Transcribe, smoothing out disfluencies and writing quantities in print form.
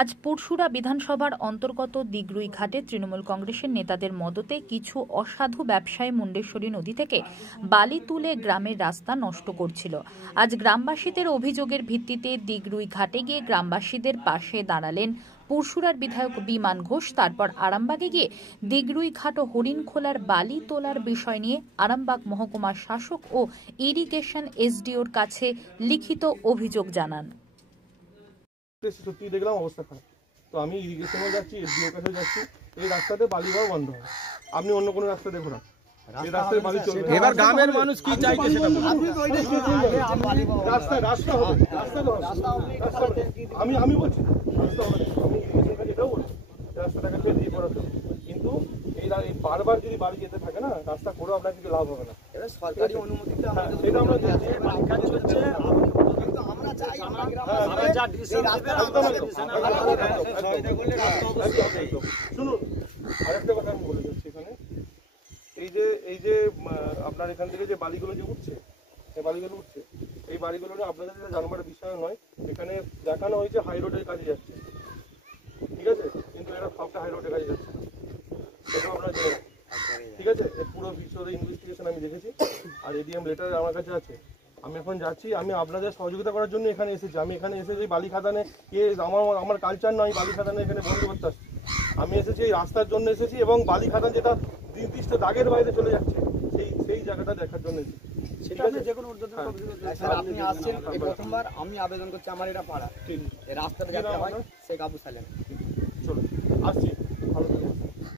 আজ পুরসুরা বিধানসভার অন্তর্গত দিগরুই ঘাটে তৃণমূল কংগ্রেসের নেতাদের মদতে কিছু অসাধু ব্যবসায়ী মুন্ডেশ্বরী নদী থেকে বালি তুলে গ্রামের রাস্তা নষ্ট করছিল। আজ গ্রামবাসীদের অভিযোগের ভিত্তিতে দিগরুই ঘাটে গিয়ে গ্রামবাসীদের পাশে দাঁড়ালেন পুরসুরার বিধায়ক বিমান ঘোষ। তারপর আরামবাগে গিয়ে দিগরুই ঘাট ও হরিণখোলার বালি তোলার বিষয় নিয়ে আরামবাগ মহকুমার শাসক ও ইরিগেশন এসডিওর কাছে লিখিত অভিযোগ জানান। সত্যি দেখলাম অবস্থা খারাপ, তো আমি ইরিগেশনে যাচ্ছি, এসডিওর কাছে যাচ্ছি, এই রাস্তাতে বালি দেওয়া বন্ধ হবে। আপনি অন্য কোনো রাস্তা দেখুন না, এই রাস্তায় বালি চলবে। এবার গ্রামের মানুষ কি চাইছে সেটা আমি বলছি রাস্তা হবে, আমি ইরিগেশনের কাছে এটাও বলছি রাস্তাটাকে তৈরি করার জন্য, কিন্তু এই বারবার যদি বাড়ি যেতে থাকে না, রাস্তা করেও আপনার কিছু লাভ হবে না। সরকারি অনুমতিতে সেটা আমরা চলছে। শুনুন, আরেকটা কথা আমি বলে যাচ্ছি, এখানে এই যে আপনার এখান থেকে যে বালিগুলো যে উঠছে, এই বাড়িগুলো আপনাদের জানবার বিষয় নয়। এখানে দেখানো হয়েছে হাই রোডের কাজে যাচ্ছে, ঠিক আছে, কিন্তু এরা সবটা হাই রোডের কাজে যাচ্ছে, সেটাও আপনারা জেনে রাখুন, ঠিক আছে। এর পুরো বিষয়ে ইনভেস্টিগেশন আমি দেখেছি, আর এডিএম লেটার আমার কাছে আছে। আমি এখন যাচ্ছি, আমি আপনাদের সহযোগিতা করার জন্য এখানে এসেছি। আমি এখানে এসে যে বালি খাদানে আমার কালচার নয়, বালি খাদানে এখানে বন্ধ করতে আসছি। আমি এসেছি এই রাস্তার জন্য এসেছি, এবং বালি খাদান যেটা নির্দিষ্ট দাগের বাইরে চলে যাচ্ছে সেই জায়গাটা দেখার জন্য এসেছি। আপনি আসছেন এই প্রথমবার, আমি আবেদন করছি, আমার এটা পাড়া, এই রাস্তাটা যাতে হয় শেখ আবু সালেম। চলো আসছি, ভালো থাকবেন।